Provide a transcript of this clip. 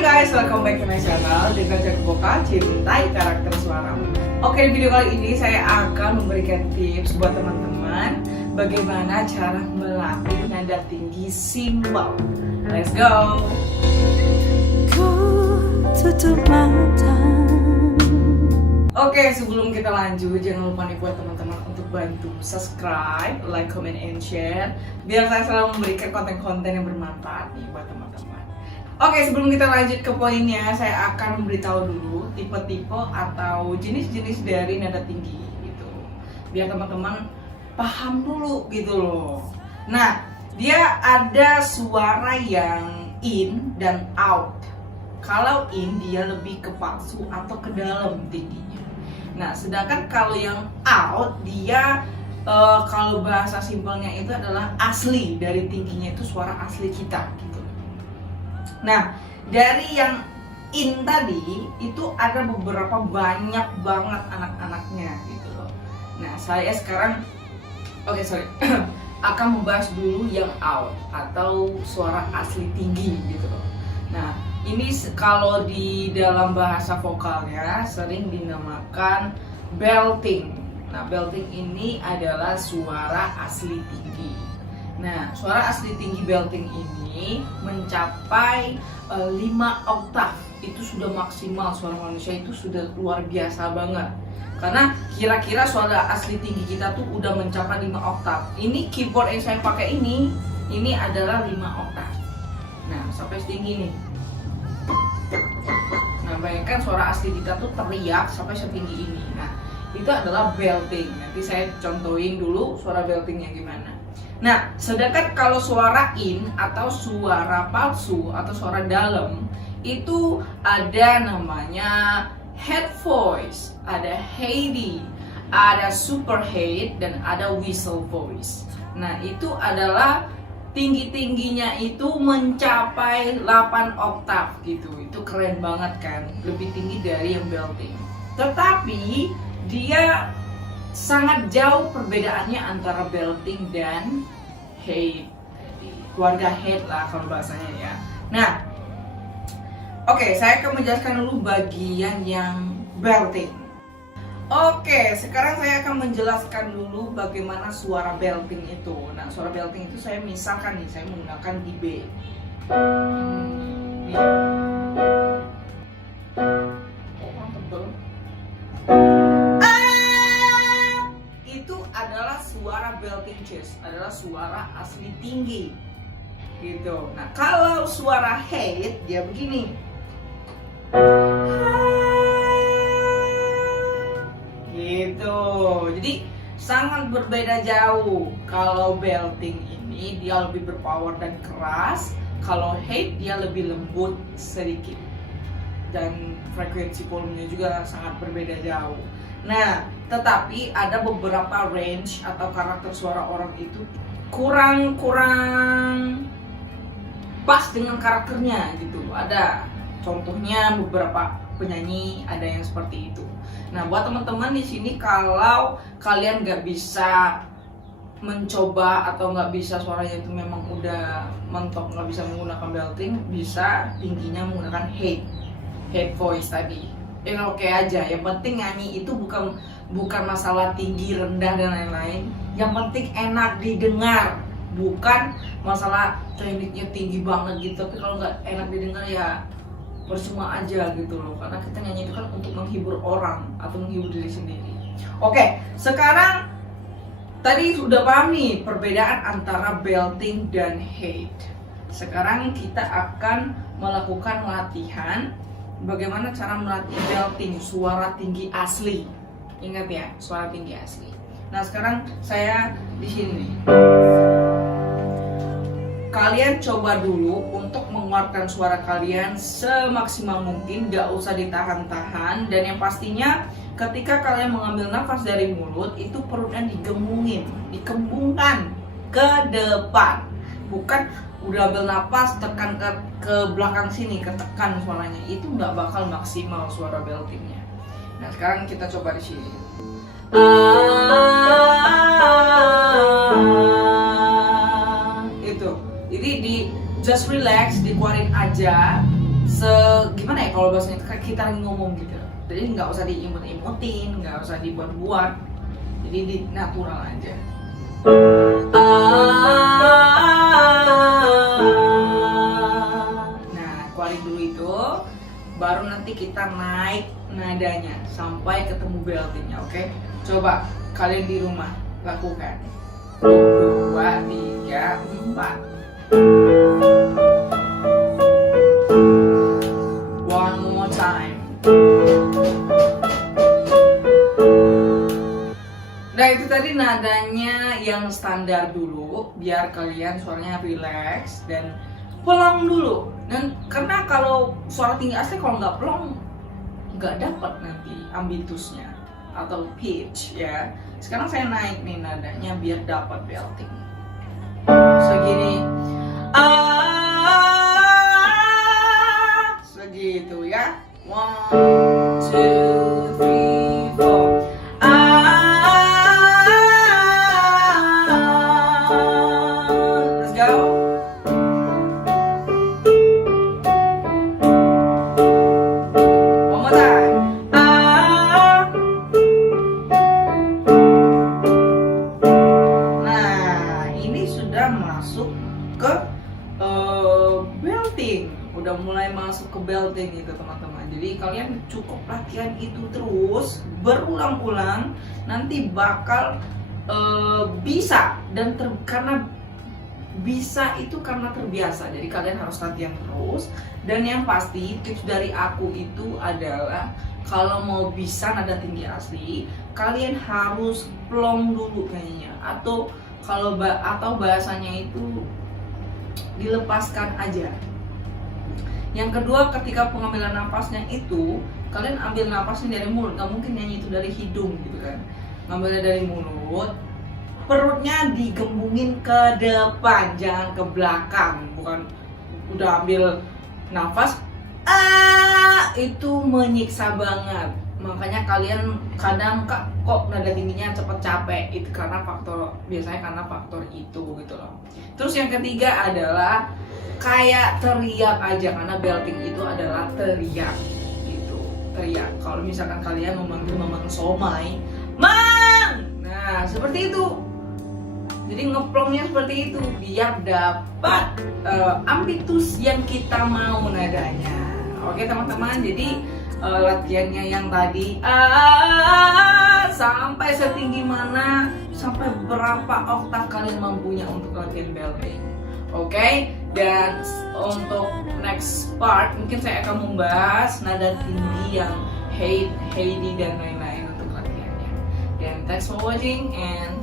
Hai guys, welcome back to my channel Dita Jagoboka, cintai karakter suara. Oke, di video kali ini saya akan memberikan tips buat teman-teman bagaimana cara melatih nada tinggi simbol. Let's go. Ku tutup mata. Oke, sebelum kita lanjut, jangan lupa nih buat teman-teman untuk bantu subscribe, like, comment, and share biar saya selalu memberikan konten-konten yang bermanfaat nih buat teman-teman. Oke, sebelum kita lanjut ke poinnya, saya akan memberitahu dulu tipe-tipe atau jenis-jenis dari nada tinggi gitu. Biar teman-teman paham dulu gitu loh. Nah, dia ada suara yang in dan out. Kalau in dia lebih ke palsu atau ke dalam tingginya. Nah, sedangkan kalau yang out dia kalau bahasa simpelnya itu adalah asli, dari tingginya itu suara asli kita gitu. Nah, dari yang in tadi itu ada beberapa banyak banget anak-anaknya gitu loh. Nah, saya sekarang akan membahas dulu yang out atau suara asli tinggi gitu loh. Nah, ini kalau di dalam bahasa vokalnya sering dinamakan belting. Nah, belting ini adalah suara asli tinggi. Nah, suara asli tinggi belting ini mencapai 5 oktav. Itu sudah maksimal, suara manusia itu sudah luar biasa banget. Karena kira-kira suara asli tinggi kita tuh udah mencapai 5 oktav. Ini keyboard yang saya pakai ini adalah 5 oktav. Nah, sampai setinggi nih. Nah, bayangkan suara asli kita tuh teriak sampai setinggi ini. Nah, itu adalah belting. Nanti saya contohin dulu suara beltingnya gimana. Nah, sedangkan kalau suara in atau suara palsu atau suara dalam itu ada namanya head voice, ada heady, ada super head, dan ada whistle voice. Nah, itu adalah tinggi-tingginya itu mencapai 8 oktav gitu. Itu keren banget kan, lebih tinggi dari yang belting. Tetapi dia sangat jauh perbedaannya antara belting dan head. Keluarga head lah kalau bahasanya ya. Nah, oke, saya akan menjelaskan dulu bagian yang belting. Oke, sekarang saya akan menjelaskan dulu bagaimana suara belting itu. Nah, suara belting itu saya misalkan nih, saya menggunakan di B. Nih. Oh, tebel. Itu adalah suara belting chest, adalah suara asli tinggi. Gitu. Nah, kalau suara head dia begini. Gitu. Jadi sangat berbeda jauh. Kalau belting ini dia lebih berpower dan keras, kalau head dia lebih lembut sedikit. Dan frekuensi volumenya juga sangat berbeda jauh. Nah, tetapi ada beberapa range atau karakter suara orang itu kurang pas dengan karakternya gitu. Ada contohnya beberapa penyanyi ada yang seperti itu. Nah, buat teman-teman di sini kalau kalian nggak bisa mencoba atau nggak bisa suaranya itu memang udah mentok, nggak bisa menggunakan belting, bisa tingginya menggunakan head voice tadi. Oke aja. Yang penting nyanyi itu bukan masalah tinggi, rendah dan lain-lain. Yang penting enak didengar, bukan masalah tekniknya tinggi banget gitu. Tapi kalau nggak enak didengar ya percuma aja gitu loh. Karena kita nyanyi itu kan untuk menghibur orang atau menghibur diri sendiri. Oke, sekarang tadi sudah paham nih perbedaan antara belting dan head. Sekarang kita akan melakukan latihan bagaimana cara melatih belting, suara tinggi asli. Ingat ya, suara tinggi asli. Nah, sekarang saya di sini nih. Kalian coba dulu untuk mengeluarkan suara kalian semaksimal mungkin, gak usah ditahan-tahan. Dan yang pastinya ketika kalian mengambil nafas dari mulut, itu perutnya dikembungkan ke depan. Bukan udah ambil nafas tekan ke belakang sini, ketekan suaranya. Itu gak bakal maksimal suara beltingnya. Nah, sekarang kita coba di sini. Itu. Jadi di just relax, dikeluarin aja gimana ya kalau bahasanya kayak kita lagi ngomong gitu. Jadi nggak usah diimut-imutin, nggak usah dibuat-buat, jadi di natural aja. Nah, keluarin dulu itu, baru nanti kita naik nadanya sampai ketemu beltingnya, oke? Coba kalian di rumah lakukan. 2, 3, 4. One more time. Nah, itu tadi nadanya yang standar dulu biar kalian suaranya relax dan pelong dulu. Dan karena kalau suara tinggi asli kalau nggak pelong nggak dapat nanti ambitusnya atau pitch ya. Sekarang saya naik nih nadanya biar dapat belting. Segini. Segitu ya. 1, 2, 3, 4. Let's go. One more time. Nah, ini sudah masuk ke belting. Udah mulai masuk ke belting itu teman-teman. Jadi kalian cukup latihan itu terus berulang-ulang, nanti bakal bisa dan karena bisa itu karena terbiasa. Jadi kalian harus latihan terus. Dan yang pasti tips dari aku itu adalah kalau mau bisa nada tinggi asli, kalian harus plong dulu kayaknya. Atau atau bahasanya itu dilepaskan aja. Yang kedua, ketika pengambilan nafasnya itu kalian ambil nafasnya dari mulut, nggak mungkin nyanyi itu dari hidung gitu kan. Ngambilnya dari mulut, perutnya digembungin ke depan, jangan ke belakang. Bukan udah ambil nafas, itu menyiksa banget. Makanya kalian kadang kok nada tingginya cepet capek, itu biasanya karena faktor itu gitu loh. Terus yang ketiga adalah kayak teriak aja, karena belting itu adalah teriak gitu, teriak. Kalau misalkan kalian memanggil Mamang Somai, Mang, nah seperti itu. Jadi ngeplongnya seperti itu biar dapat ambitus yang kita mau nadanya. Oke teman-teman, jadi latihannya yang tadi sampai setinggi mana, sampai berapa oktav kalian mampunya untuk latihan belting. Oke, dan untuk next part mungkin saya akan membahas nada tinggi yang Heidi dan lain-lain untuk latihannya. Dan thanks for watching and